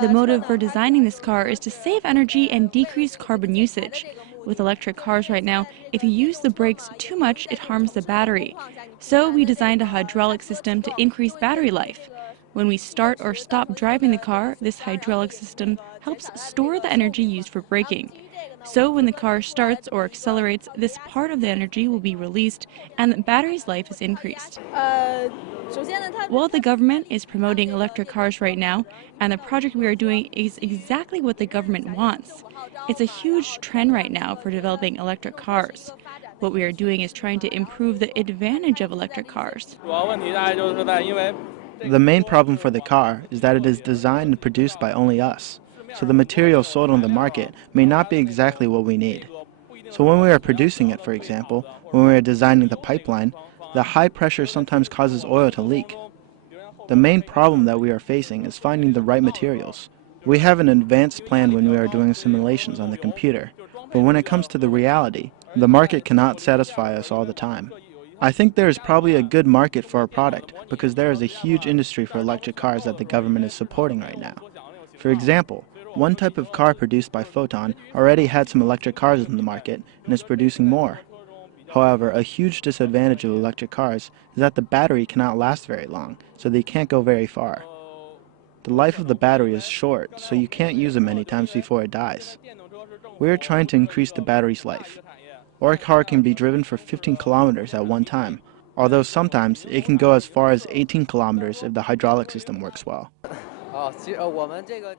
The motive for designing this car is to save energy and decrease carbon usage. With electric cars right now, if you use the brakes too much, it harms the battery. So we designed a hydraulic system to increase battery life. When we start or stop driving the car, this hydraulic system helps store the energy used for braking. So when the car starts or accelerates, this part of the energy will be released and the battery's life is increased. Well, the government is promoting electric cars right now, and the project we are doing is exactly what the government wants. It's a huge trend right now for developing electric cars. What we are doing is trying to improve the advantage of electric cars. The main problem for the car is that it is designed and produced by only us, so the material sold on the market may not be exactly what we need. So when we are producing it, for example, when we are designing the pipeline, the high pressure sometimes causes oil to leak. The main problem that we are facing is finding the right materials. We have an advanced plan when we are doing simulations on the computer, but when it comes to the reality, the market cannot satisfy us all the time. I think there is probably a good market for our product because there is a huge industry for electric cars that the government is supporting right now. For example, one type of car produced by Photon already had some electric cars in the market and is producing more. However, a huge disadvantage of electric cars is that the battery cannot last very long, so they can't go very far. The life of the battery is short, so you can't use it many times before it dies. We are trying to increase the battery's life. Our car can be driven for 15 kilometers at one time, although sometimes it can go as far as 18 kilometers if the hydraulic system works well.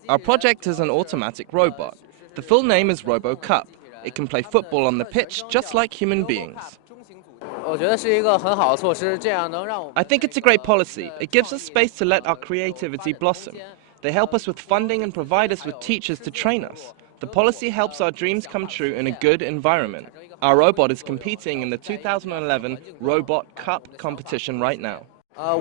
Our project is an automatic robot. The full name is RoboCup. It can play football on the pitch just like human beings. I think it's a great policy. It gives us space to let our creativity blossom. They help us with funding and provide us with teachers to train us. The policy helps our dreams come true in a good environment. Our robot is competing in the 2011 Robot Cup competition right now. I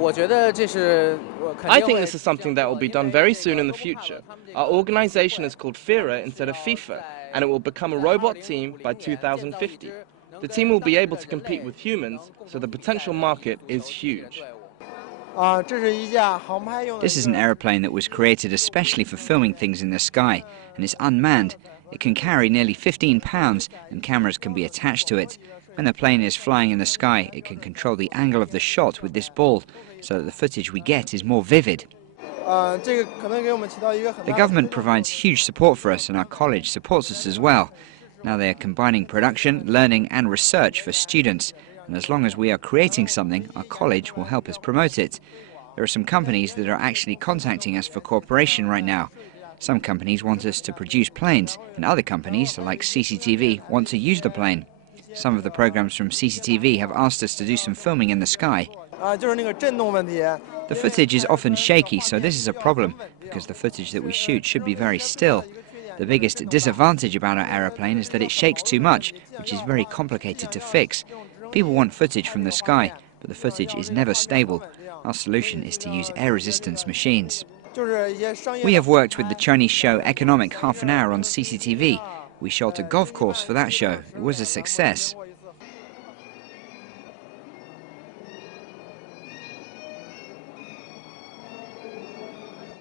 think this is something that will be done very soon in the future. Our organization is called FIRA instead of FIFA, and it will become a robot team by 2050. The team will be able to compete with humans, so the potential market is huge. This is an aeroplane that was created especially for filming things in the sky, and it's unmanned. It can carry nearly 15 pounds, and cameras can be attached to it. When the plane is flying in the sky, it can control the angle of the shot with this ball, so that the footage we get is more vivid. The government provides huge support for us, and our college supports us as well. Now they are combining production, learning and research for students, and as long as we are creating something, our college will help us promote it. There are some companies that are actually contacting us for cooperation right now. Some companies want us to produce planes, and other companies, like CCTV, want to use the plane. Some of the programs from CCTV have asked us to do some filming in the sky. The footage is often shaky, so this is a problem, because the footage that we shoot should be very still. The biggest disadvantage about our aeroplane is that it shakes too much, which is very complicated to fix. People want footage from the sky, but the footage is never stable. Our solution is to use air resistance machines. We have worked with the Chinese show Economic Half an Hour on CCTV. We shot a golf course for that show. It was a success.